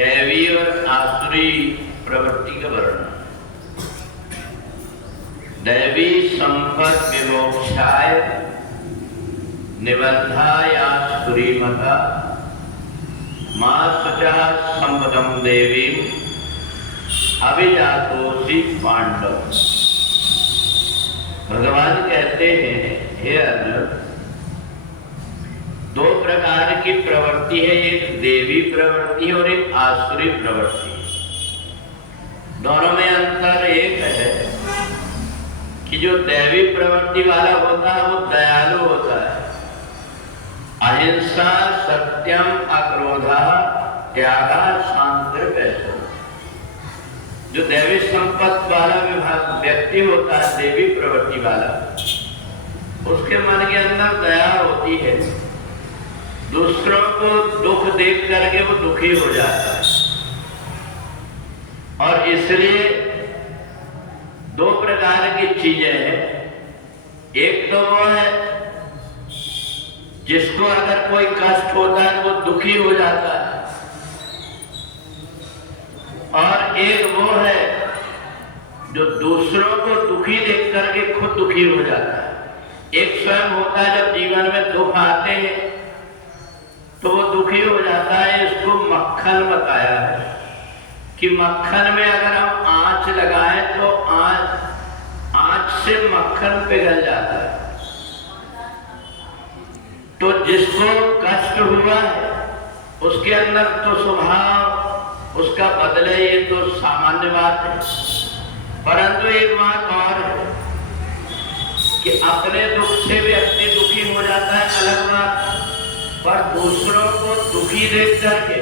दैवी और आसुरी प्रवृत्ति का वर्णन। दैवी संपद विमोक्षाय निबद्धाय आसुरीमता मां सचा संपदम देवी अभिजातोषि पांडव। भगवान कहते हैं, हे अर्जुन, दो प्रकार की प्रवृत्ति है, एक देवी प्रवृत्ति और एक आसुरी प्रवृत्ति। दोनों में अंतर एक है कि जो दैवी प्रवृत्ति वाला होता है वो दयालु होता है। अहिंसा, सत्यम, अक्रोधा, त्यागा, शांति, पैसा। जो दैवी संपत्ति वाला व्यक्ति होता है, देवी प्रवृत्ति वाला, उसके मन के अंदर दया होती है। दूसरों को दुख देख करके वो दुखी हो जाता है। और इसलिए दो प्रकार की चीजें हैं। एक तो वो है जिसको अगर कोई कष्ट होता है तो वो दुखी हो जाता है, और एक वो है जो दूसरों को दुखी देख करके खुद दुखी हो जाता है। एक स्वयं होता है जब जीवन में दुख आते हैं तो वो दुखी हो जाता है। इसको मक्खन बताया है कि मक्खन में अगर हम आंच लगाएं तो आंच से मक्खन पिघल जाता है। तो जिसको कष्ट हुआ है उसके अंदर तो स्वभाव उसका बदले, ये तो सामान्य बात है। परंतु एक बात और है कि अपने दुख से व्यक्ति दुखी हो जाता है, अलग बात। पर दूसरों को दुखी देख करके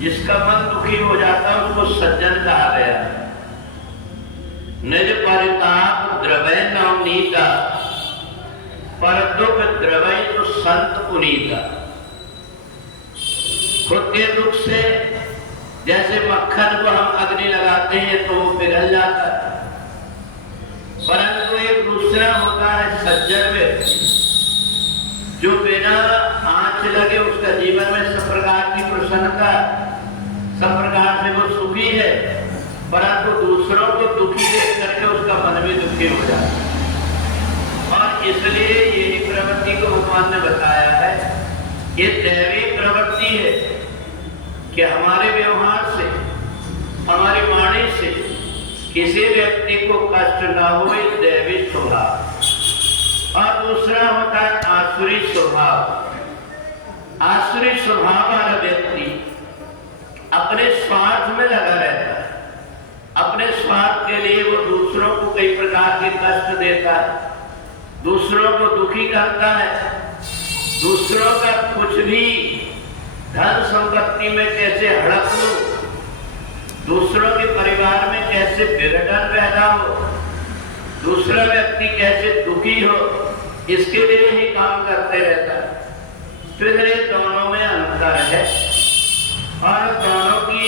जिसका मन दुखी हो जाता है उसको सज्जन कहा गया है। निज परिताप द्रवै नवनीता, पर दुख द्रवै तो संत पुनीता। खुद के दुख से जैसे मक्खन को हम अग्नि लगाते हैं तो वो पिघल जाता है, परंतु एक दूसरा होता है सज्जन व्यक्ति जो बिना आंच लगे उसका जीवन में सब प्रकार की प्रसन्नता, सब प्रकार से वो सुखी है, परंतु दूसरों को दुखी देख करके उसका मन भी दुखी हो जाता है। और इसलिए यही प्रवृत्ति को भगवान ने बताया है। ये दैवी प्रवृत्ति है कि हमारे व्यवहार से, हमारी वाणी से किसी व्यक्ति को कष्ट न हो, ये दैवी स्वभाव। और दूसरा होता है आसुरी स्वभाव। आसुरी स्वभाव वाला व्यक्ति अपने स्वार्थ में लगा रहता है। अपने स्वार्थ के लिए वो दूसरों को कई प्रकार के कष्ट देता है, दूसरों को दुखी करता है, दूसरों का कुछ भी धन संपत्ति में कैसे हड़प लूं, दूसरों के परिवार में कैसे विघटन पैदा हो, दूसरा व्यक्ति कैसे दुखी हो, इसके लिए ही काम करते रहता है। तो इसलिए दोनों में अंतर है और दोनों की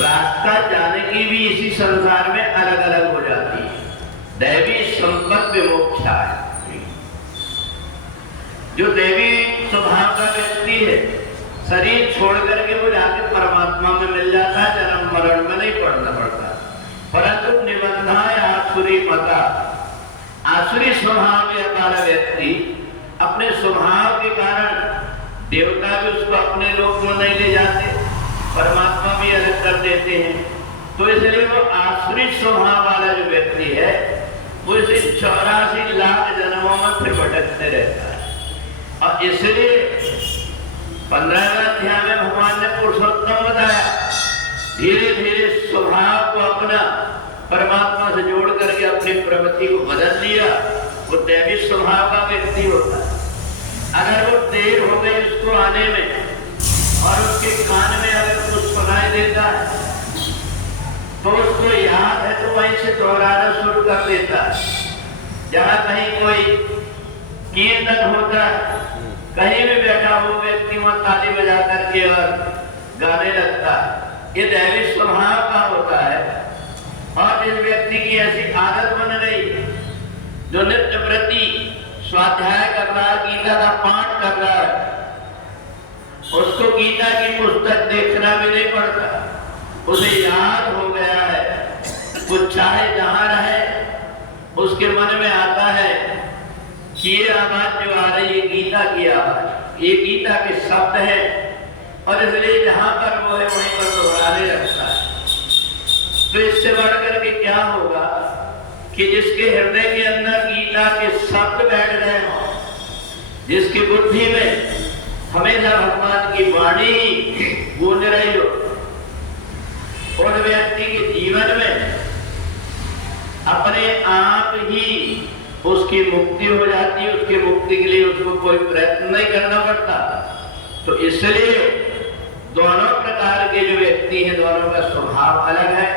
रास्ता जाने की भी इसी संसार में अलग अलग हो जाती है। दैवी संपद विमोक्षा है। जो देवी स्वभाव का व्यक्ति है, शरीर छोड़ करके वो जाके परमात्मा में मिल जाता है, जन्म मरण में नहीं पड़ना पड़ता। परंतु निबंधाय आसुरी मता, आसुरी स्वभाव वाला व्यक्ति अपने स्वभाव के कारण देवता भी उसको अपने लोक में नहीं ले जाते, परमात्मा भी अलग कर देते हैं। तो इसलिए वो आसुरी स्वभाव वाला जो व्यक्ति है वो इसे 84 लाख जन्मों में फिर भटकते रहता है। और इसलिए 15वें अध्याय में भगवान ने पुरुषोत्तम बताया, धीरे धीरे स्वभाव को अपना परमात्मा से जोड़ करके अपनी प्रवृत्ति को बदल लिया। वो दैवी स्वभाव का व्यक्ति होता है। अगर वो देर हो गई उसको आने में और उसके कान में अगर कुछ सुनाई देता है तो उसको याद है तो वहीं से दोहराना शुरू कर देता है। जहाँ कहीं कोई कीर्तन होता है, कहीं भी बैठा हो व्यक्ति वहां ताली बजा करके और गाने लगता है। ये दैवी स्वभाव का होता है। और जिस व्यक्ति की ऐसी आदत बन गई, जो नित्य प्रति स्वाध्याय कर रहा है, गीता का पाठ कर रहा है, उसको गीता की पुस्तक देखना भी उसे याद हो गया है, वो चाहे जहां रहे उसके मन में आता है कि ये आवाज जो आ रही है गीता की आवाज, ये गीता के शब्द है, और इसलिए जहां पर वो है वहीं पर दोहराने लगता है। तो इससे बढ़कर के क्या होगा कि जिसके हृदय के अंदर गीता के शब्द बैठ गए हों, जिसकी बुद्धि में हमेशा भगवान की वाणी गूंज रही हो, उन व्यक्ति के जीवन में अपने आप ही उसकी मुक्ति हो जाती है। उसकी मुक्ति के लिए उसको कोई प्रयत्न नहीं करना पड़ता। तो इसलिए दोनों प्रकार के जो व्यक्ति हैं, दोनों का स्वभाव अलग है।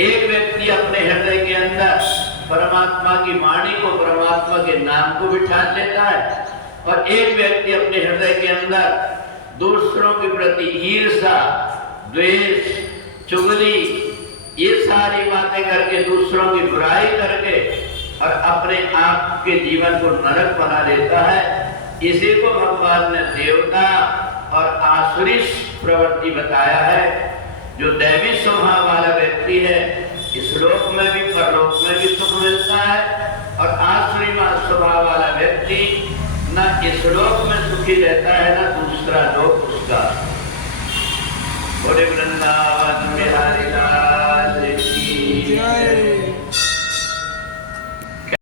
एक व्यक्ति अपने हृदय के अंदर परमात्मा की वाणी को, परमात्मा के नाम को बिठा लेता है, और एक व्यक्ति अपने हृदय के अंदर दूसरों के प्रति ईर्ष्या, द्वेष, चुगली, ये सारी बातें करके, दूसरों की बुराई करके और अपने आप के जीवन को नरक बना देता है। इसी को भगवान ने देवता और आसुरी प्रवृत्ति बताया है। जो दैवी स्वभाव वाला व्यक्ति है, इस लोक में भी परलोक में भी सुख मिलता है, और आसुरी स्वभाव वाला व्यक्ति न इस लोक में सुखी रहता है, न दूसरा लोक उसका। बोले वृंदावन बिहारी लाल की जय।